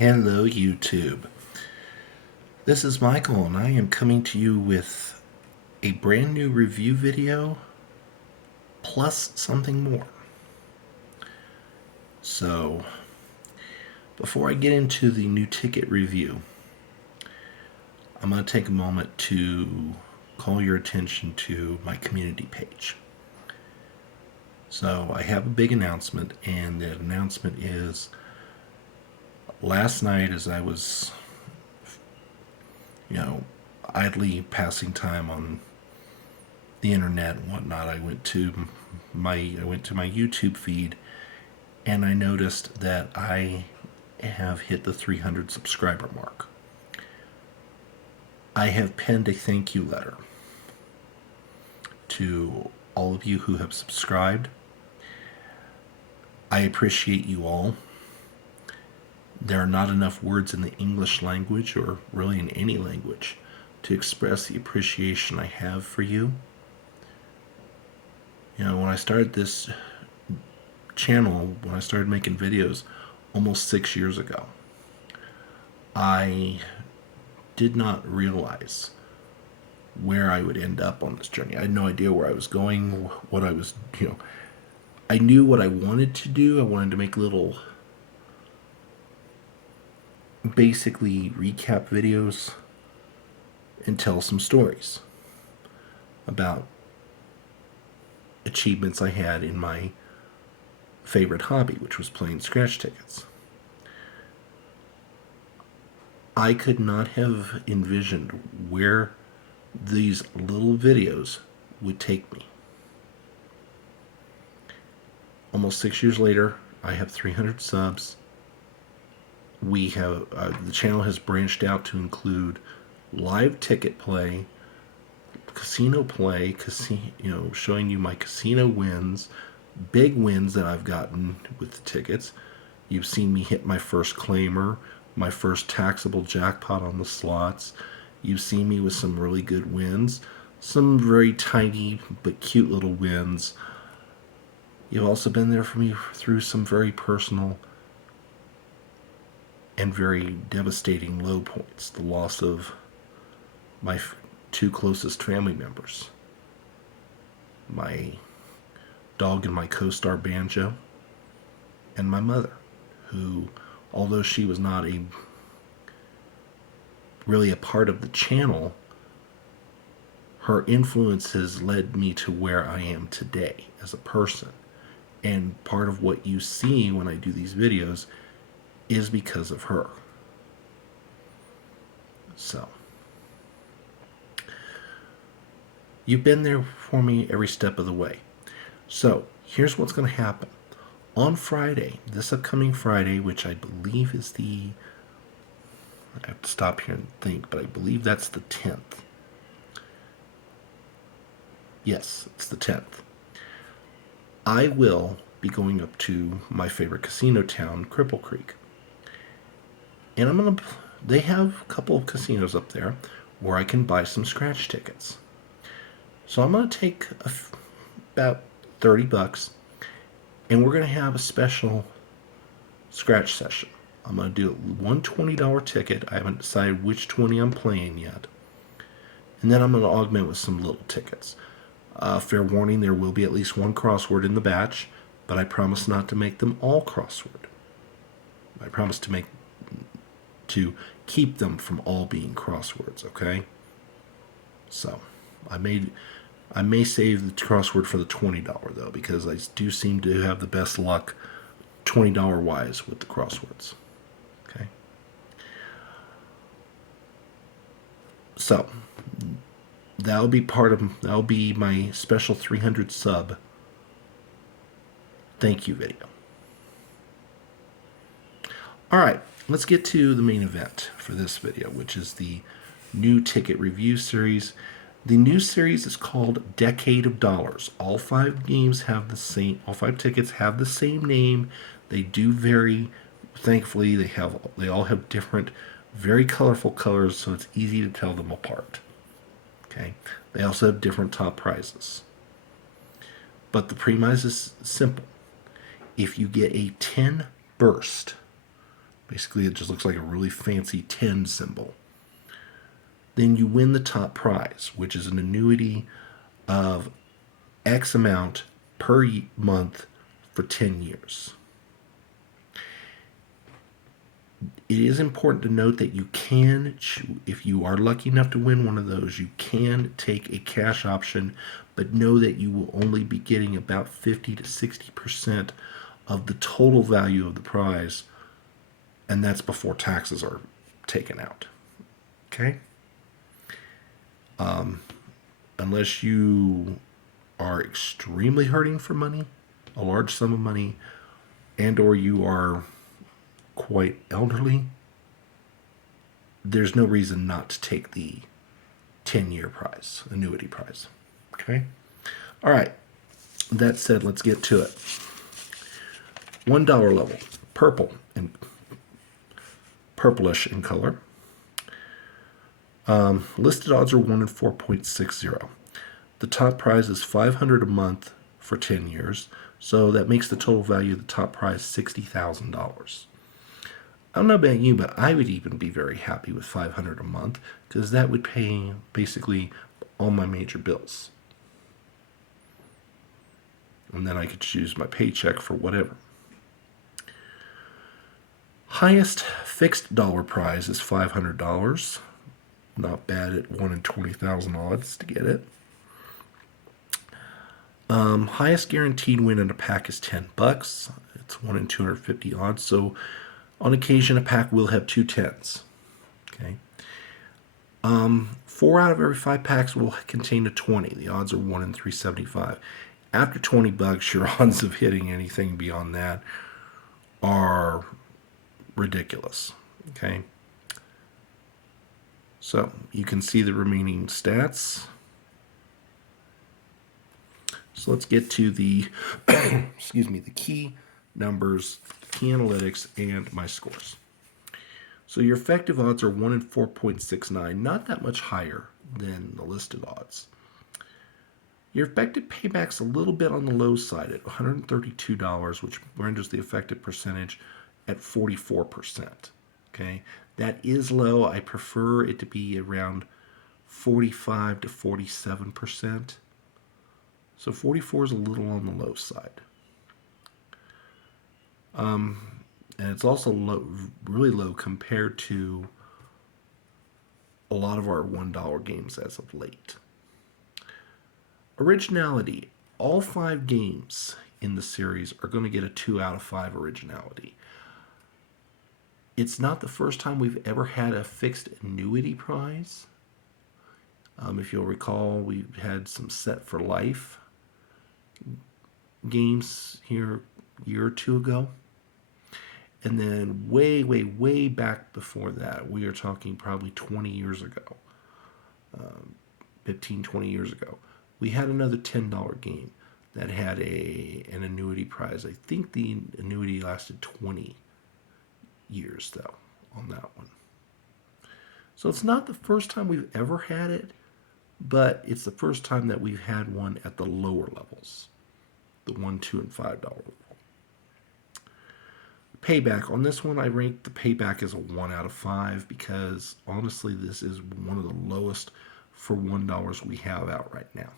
Hello YouTube. This is Michael and I am coming to you with a brand new review video plus something more. So before I get into the new ticket review, I'm going to take a moment to call your attention to my community page. So I have a big announcement, and that announcement is last night as I was idly passing time on the internet and whatnot, I went to my YouTube feed and I noticed that I have hit the 300 subscriber mark. I have penned a thank you letter to all of you who have subscribed. I appreciate you all. There are not enough words in the English language, or really in any language, to express the appreciation I have for you. When I started this channel, when I started making videos almost 6 years ago, I did not realize where I would end up on this journey. I had no idea where I was going, what I was, I knew what I wanted to do. I wanted to make little, basically recap videos and tell some stories about achievements I had in my favorite hobby, which was playing scratch tickets. I could not have envisioned where these little videos would take me. Almost 6 years later, I have 300 subs. We have the channel has branched out to include live ticket play, casino play, showing you my casino wins, big wins that I've gotten with the tickets. You've seen me hit my first claimer, my first taxable jackpot on the slots. You've seen me with some really good wins, some very tiny but cute little wins. You've also been there for me through some very personal and very devastating low points. The loss of my two closest family members, my dog and my co-star Banjo, and my mother, who, although she was not really a part of the channel, her influence has led me to where I am today as a person. And part of what you see when I do these videos is because of her. So you've been there for me every step of the way. So here's what's going to happen. On Friday, this upcoming Friday, which I believe is I have to stop here and think, but I believe that's the 10th. Yes, it's the 10th. I will be going up to my favorite casino town, Cripple Creek. And they have a couple of casinos up there where I can buy some scratch tickets. So I'm going to take about $30 and we're going to have a special scratch session. I'm going to do one $20 ticket. I haven't decided which 20 I'm playing yet. And then I'm going to augment with some little tickets. Fair warning, there will be at least one crossword in the batch, but I promise not to make them all crossword. I promise to keep them from all being crosswords, okay? So, I may save the crossword for the $20 though, because I do seem to have the best luck $20 wise with the crosswords. Okay? So, that'll be my special 300 sub thank you video. Alright, let's get to the main event for this video, which is the new ticket review series. The new series is called Decade of Dollars. All 5 tickets have the same name. They do vary. Thankfully, they all have different, very colorful colors, so it's easy to tell them apart. Okay. They also have different top prizes. But the premise is simple. If you get a 10 burst Basically, it just looks like a really fancy 10 symbol. Then you win the top prize, which is an annuity of X amount per month for 10 years. It is important to note that you can, if you are lucky enough to win one of those, you can take a cash option, but know that you will only be getting about 50 to 60% of the total value of the prize, and that's before taxes are taken out. Okay? Unless you are extremely hurting for money, a large sum of money, and or you are quite elderly, there's no reason not to take the 10-year prize, annuity prize. Okay? All right. That said, let's get to it. $1 level, purple and purplish in color. Listed odds are 1 in 4.60. The top prize is $500 a month for 10 years, so that makes the total value of the top prize $60,000. I don't know about you, but I would even be very happy with $500 a month because that would pay basically all my major bills. And then I could choose my paycheck for whatever. Highest fixed dollar prize is $500. Not bad at 1 in 20,000 odds to get it. Highest guaranteed win in a pack is $10. It's 1 in 250 odds. So on occasion, a pack will have 2 10s. Okay. 4 out of every 5 packs will contain a 20. The odds are 1 in 375. After $20, your odds of hitting anything beyond that are ridiculous. Okay. So you can see the remaining stats. So let's get to the excuse me, the key numbers, key analytics, and my scores. So your effective odds are 1 in 4.69, not that much higher than the listed odds. Your effective payback's a little bit on the low side at $132, which renders the effective percentage at 44%. Okay, that is low. I prefer it to be around 45 to 47%. So 44 is a little on the low side. And it's also low, really low compared to a lot of our $1 games as of late. Originality. All 5 games in the series are going to get a 2 out of 5 originality. It's not the first time we've ever had a fixed annuity prize. If you'll recall, we've had some Set for Life games here a year or two ago. And then way, way, way back before that, we are talking probably 20 years ago, 15, 20 years ago, we had another $10 game that had an annuity prize. I think the annuity lasted 20 years, though, on that one. So it's not the first time we've ever had it, but it's the first time that we've had one at the lower levels, the $1, $2, and $5 level. Payback. On this one, I ranked the payback as a 1 out of 5 because, honestly, this is one of the lowest for $1 we have out right now.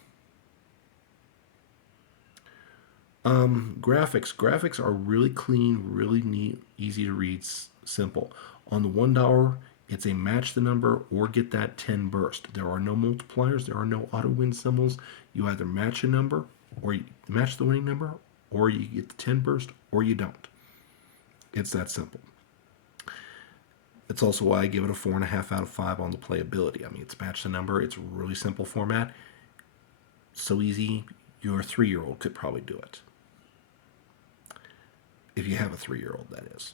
Graphics. Graphics are really clean, really neat, easy to read, simple. On the $1, it's a match the number or get that 10 burst. There are no multipliers. There are no auto win symbols. You either match a number or you match the winning number, or you get the 10 burst, or you don't. It's that simple. It's also why I give it a 4.5 out of 5 on the playability. I mean, it's match the number. It's a really simple format. So easy, your 3-year-old could probably do it. If you have a 3-year-old, that is.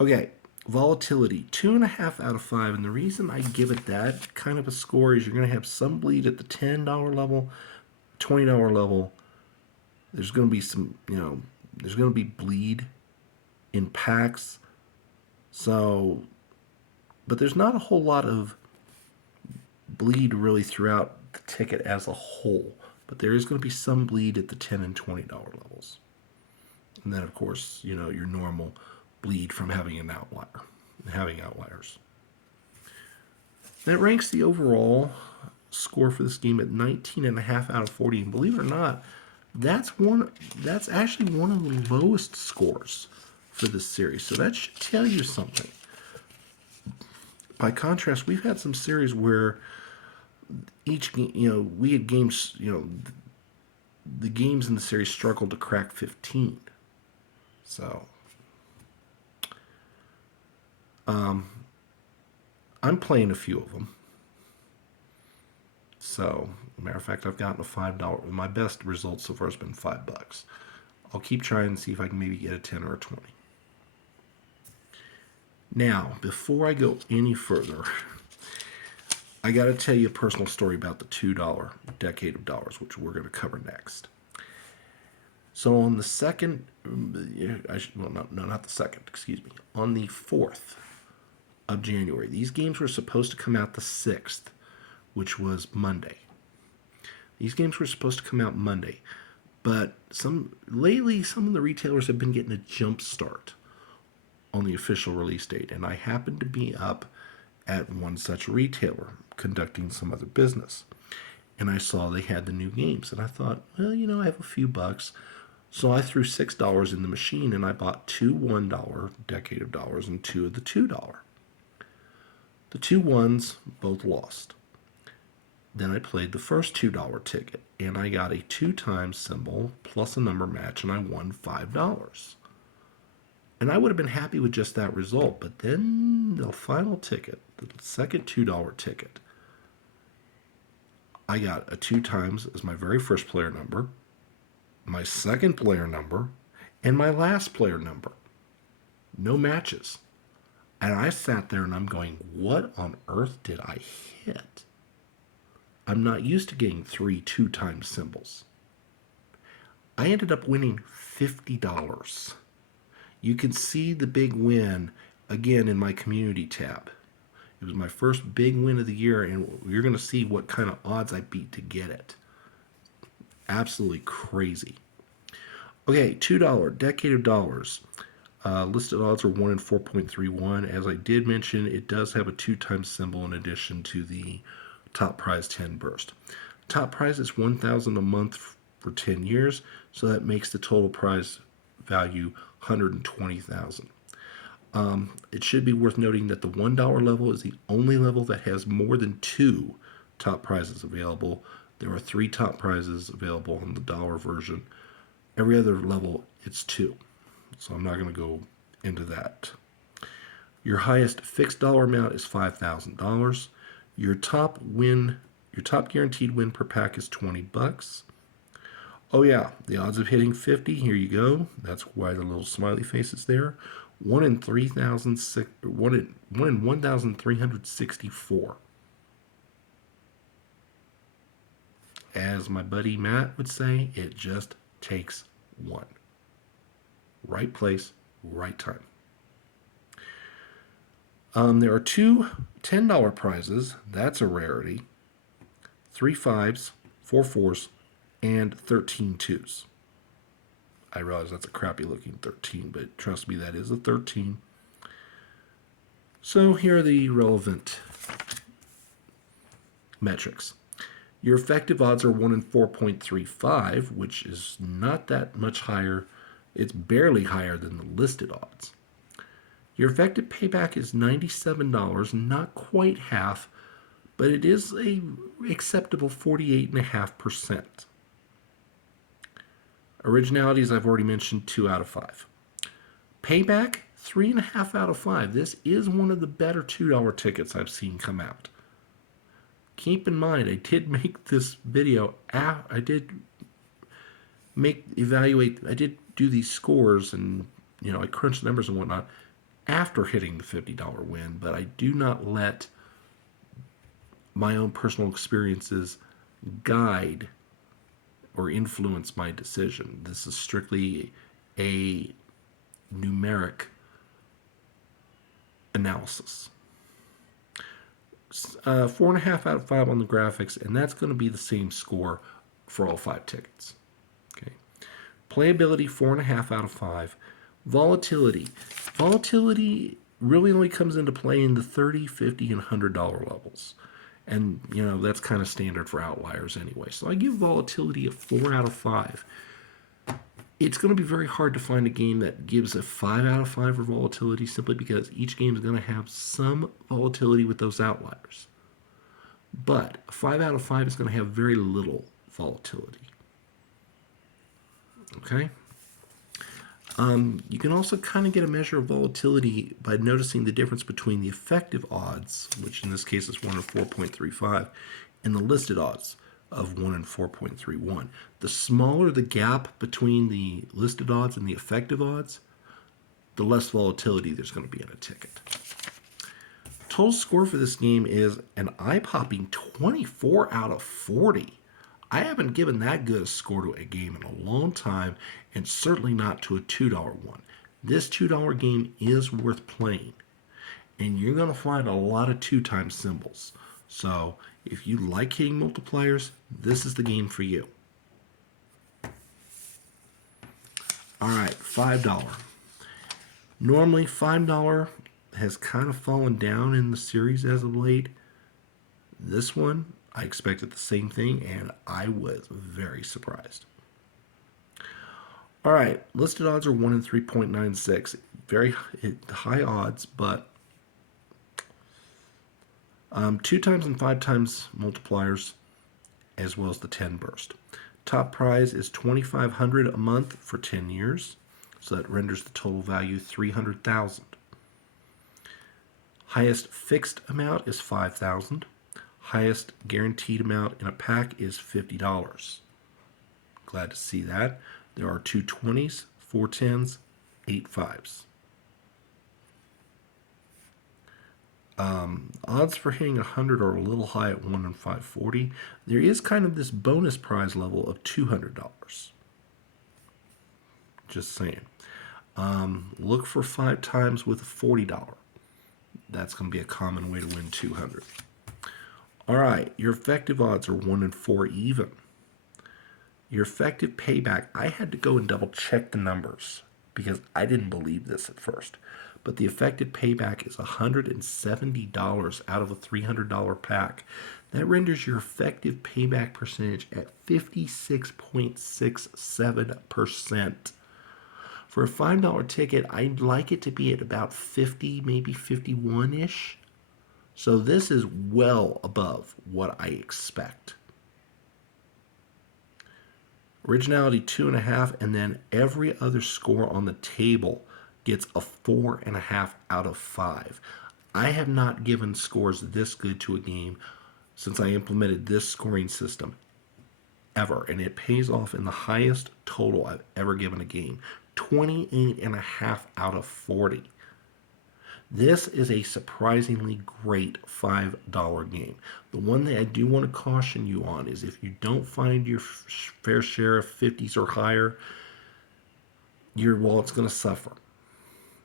Okay, volatility, 2.5 out of 5. And the reason I give it that kind of a score is you're going to have some bleed at the $10 level, $20 level. There's going to be some, there's going to be bleed in packs. So, but there's not a whole lot of bleed really throughout the ticket as a whole. But there is going to be some bleed at the $10 and $20 levels. And then, of course, your normal bleed from having an outlier, having outliers. That ranks the overall score for this game at 19.5 out of 40. And believe it or not, that's actually one of the lowest scores for this series. So that should tell you something. By contrast, we've had some series where each game, we had games, the games in the series struggled to crack 15. So, I'm playing a few of them. So, matter of fact, I've gotten a $5. My best result so far has been $5. I'll keep trying and see if I can maybe get a 10 or a 20. Now, before I go any further, I got to tell you a personal story about the $2 Decade of Dollars, which we're going to cover next. So on the second, not the second, excuse me, on the 4th of January, these games were supposed to come out the 6th, which was Monday. These games were supposed to come out Monday, but lately some of the retailers have been getting a jump start on the official release date, and I happened to be up at one such retailer conducting some other business, and I saw they had the new games, and I thought, well, I have a few bucks, so I threw $6 in the machine, and I bought two $1 Decade of Dollars and two of the $2. The two ones both lost. Then I played the first $2 ticket, and I got a 2x symbol plus a number match, and I won $5. And I would have been happy with just that result, but then the final ticket, the second $2 ticket, I got a 2x as my very first player number, my second player number, and my last player number. No matches. And I sat there and I'm going, what on earth did I hit? I'm not used to getting 3 2x symbols. I ended up winning $50. You can see the big win again in my community tab. It was my first big win of the year, and you're going to see what kind of odds I beat to get it. Absolutely crazy. Okay, $2 Decade of Dollars. Listed odds are 1 in 4.31. As I did mention, it does have a 2x symbol in addition to the top prize 10 burst. Top prize is $1,000 a month for 10 years, so that makes the total prize value $120,000. It should be worth noting that the $1 level is the only level that has more than 2 top prizes available. There are 3 top prizes available on the dollar version. Every other level, it's 2. So I'm not going to go into that. Your highest fixed dollar amount is $5,000. Your top guaranteed win per pack is $20. Oh yeah, the odds of hitting 50, here you go. That's why the little smiley face is there. 1 in 1,364. As my buddy Matt would say, it just takes one. Right place, right time. There are 2 $10 prizes. That's a rarity. 3 5s, 4 4s, and 13 2s. I realize that's a crappy looking 13, but trust me, that is a 13. So here are the relevant metrics. Your effective odds are 1 in 4.35, which is not that much higher. It's barely higher than the listed odds. Your effective payback is $97, not quite half, but it is a acceptable 48.5%. Originality, as I've already mentioned, 2 out of 5. Payback, 3.5 out of 5. This is one of the better $2 tickets I've seen come out. Keep in mind, I did make this video. I did do these scores, and I crunched the numbers and whatnot after hitting the $50 win. But I do not let my own personal experiences guide or influence my decision. This is strictly a numeric analysis. 4.5 out of 5 on the graphics, and that's going to be the same score for all 5 tickets. Okay. Playability, 4.5 out of 5. Volatility. Volatility really only comes into play in the 30, 50, and $100 levels. And, that's kind of standard for outliers anyway. So I give volatility a 4 out of 5. It's going to be very hard to find a game that gives a 5 out of 5 for volatility simply because each game is going to have some volatility with those outliers. But a 5 out of 5 is going to have very little volatility. Okay? You can also kind of get a measure of volatility by noticing the difference between the effective odds, which in this case is 1 in 4.35, and the listed odds of 1 in 4.31. The smaller the gap between the listed odds and the effective odds, the less volatility there's going to be in a ticket. Total score for this game is an eye-popping 24 out of 40. I haven't given that good a score to a game in a long time, and certainly not to a $2 one. This $2 game is worth playing, and you're going to find a lot of 2-time symbols. So if you like hitting multipliers, this is the game for you. All right, $5. Normally, $5 has kind of fallen down in the series as of late. This one, I expected the same thing, and I was very surprised. All right, listed odds are 1 in 3.96. Very high odds, but 2 times and 5 times multipliers, as well as the 10 burst. Top prize is $2,500 a month for 10 years, so that renders the total value $300,000. Highest fixed amount is $5,000. Highest guaranteed amount in a pack is $50. Glad to see that. There are 2 20s, 4 10s, 8 5s. Odds for hitting 100 are a little high at 1 in 540. There is kind of this bonus prize level of $200. Just saying. Look for 5 times with a $40. That's going to be a common way to win 200. All right, your effective odds are 1 in 4 even. Your effective payback, I had to go and double check the numbers because I didn't believe this at first. But the effective payback is $170 out of a $300 pack. That renders your effective payback percentage at 56.67%. For a $5 ticket, I'd like it to be at about 50, maybe 51-ish. So this is well above what I expect. Originality 2.5, and then every other score on the table gets a 4.5 out of 5. I have not given scores this good to a game since I implemented this scoring system ever, and it pays off in the highest total I've ever given a game, 28.5 out of 40. This is a surprisingly great $5 game. The one that I do want to caution you on is if you don't find your fair share of 50s or higher, your wallet's going to suffer.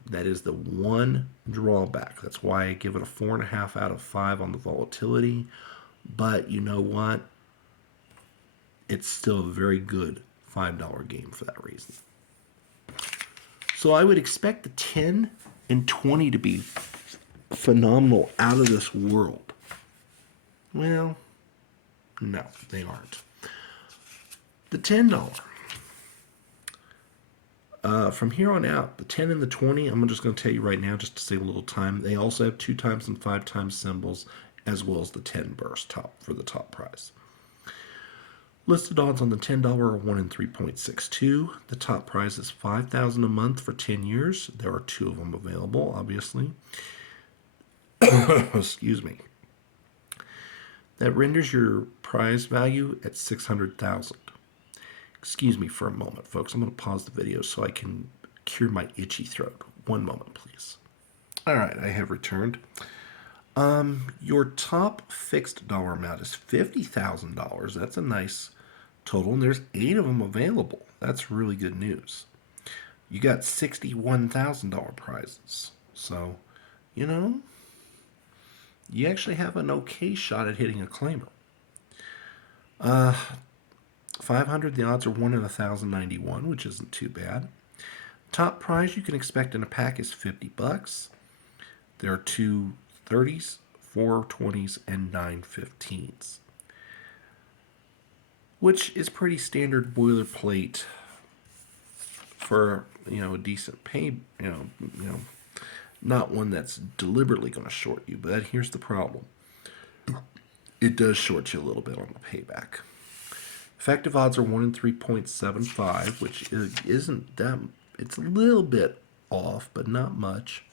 That is the one drawback. That's why I give it a 4.5 out of 5 on the volatility. But you know what? It's still a very good $5 game for that reason. So I would expect the 10 and 20 to be phenomenal, out of this world. Well, no, they aren't. The $10. From here on out, the 10 and the 20, I'm just going to tell you right now, just to save a little time, they also have 2 times and 5 times symbols, as well as the 10 burst top for the top prize. Listed odds on the $10 are 1 in 3.62. The top prize is $5,000 a month for 10 years. There are 2 of them available, obviously. Excuse me. That renders your prize value at $600,000. Excuse me for a moment, folks. I'm going to pause the video so I can cure my itchy throat. One moment, please. All right, I have returned. Your top fixed dollar amount is $50,000. That's a nice total, and there's 8 of them available. That's really good news. You got $61,000 prizes. So, you actually have an okay shot at hitting a claimer. 500, the odds are 1 in 1,091, which isn't too bad. Top prize you can expect in a pack is $50. There are two 30s, four 20s, and nine 15s, which is pretty standard boilerplate for a decent pay. Not one that's deliberately going to short you. But here's the problem: it does short you a little bit on the payback. Effective odds are 1 in 3.75, which isn't that. It's a little bit off, but not much.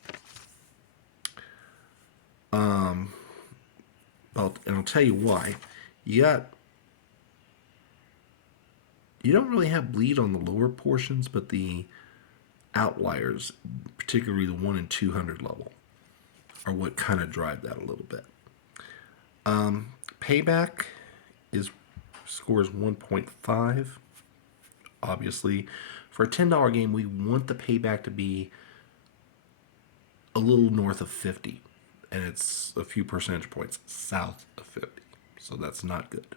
And I'll tell you why. You don't really have bleed on the lower portions, but the outliers, particularly the 1 in 200 level, are what kind of drive that a little bit. Payback scores 1.5. Obviously, for a $10 game, we want the payback to be a little north of 50, and it's a few percentage points south of 50, so that's not good.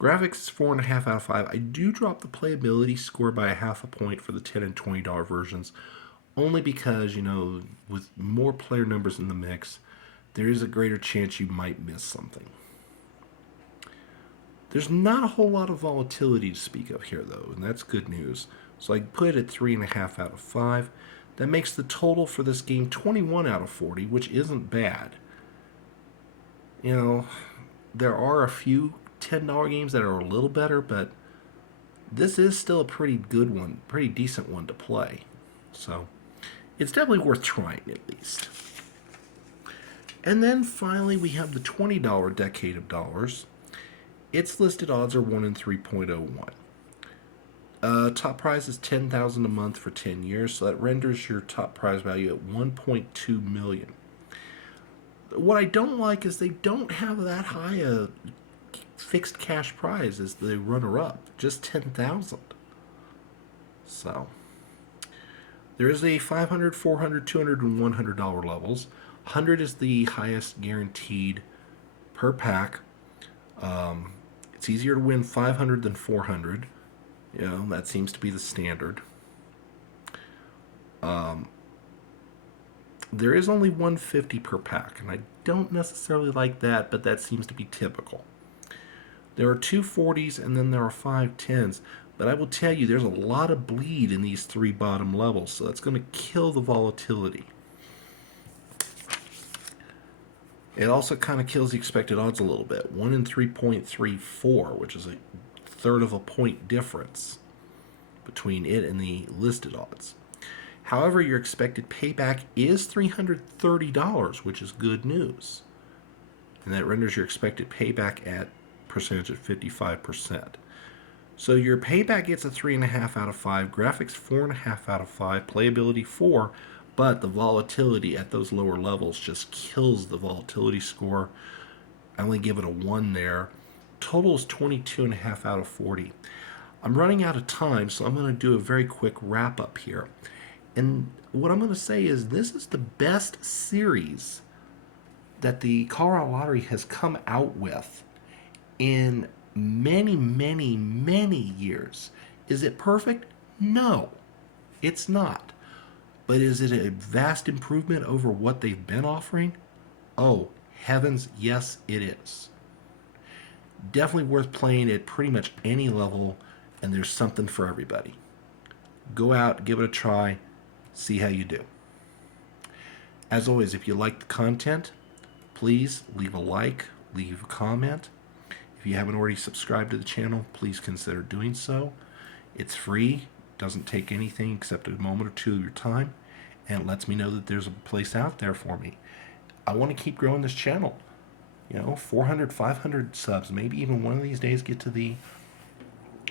Graphics is 4.5 out of 5. I do drop the playability score by a half a point for the $10 and $20 versions, only because, with more player numbers in the mix, there is a greater chance you might miss something. There's not a whole lot of volatility to speak of here, though, and that's good news. So I put it at 3.5 out of 5. That makes the total for this game 21 out of 40, which isn't bad. There are a few $10 games that are a little better, but this is still a pretty good one, pretty decent one to play. So it's definitely worth trying at least. And then finally we have the $20 Decade of Dollars. Its listed odds are 1 in 3.01. Top prize is $10,000 a month for 10 years, so that renders your top prize value at $1.2 million. What I don't like is they don't have that high a fixed cash prize as the runner-up, just $10,000. So there is a $500, $400, $200, and $100 levels. $100 is the highest guaranteed per pack. It's easier to win 500 than 400. That seems to be the standard. There is only 150 per pack, and I don't necessarily like that, but that seems to be typical. There are two 40s, and then there are 5 10s, but I will tell you there's a lot of bleed in these 3 bottom levels, so that's going to kill the volatility. It also kind of kills the expected odds a little bit. 1 in 3.34, which is a third of a point difference between it and the listed odds. However, your expected payback is $330, which is good news. And that renders your expected payback at percentage at 55%. So your payback gets a 3.5 out of 5, graphics 4.5 out of 5, playability 4, but the volatility at those lower levels just kills the volatility score. I only give it a 1 there. Total is 22.5 out of 40. I'm running out of time, so I'm going to do a very quick wrap up here. And what I'm going to say is this is the best series that the Colorado Lottery has come out with in many, many, many years. Is it perfect? No, it's not. But is it a vast improvement over what they've been offering? Oh, heavens, yes, it is. Definitely worth playing at pretty much any level, and there's something for everybody. Go out, give it a try, see how you do. As always, if you like the content, please leave a like, leave a comment. If you haven't already subscribed to the channel, please consider doing so. It's free, doesn't take anything except a moment or two of your time, and it lets me know that there's a place out there for me. I want to keep growing this channel. 400, 500 subs, maybe even one of these days get to the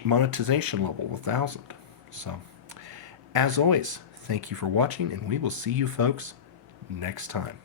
monetization level, 1,000. So, as always, thank you for watching, and we will see you folks next time.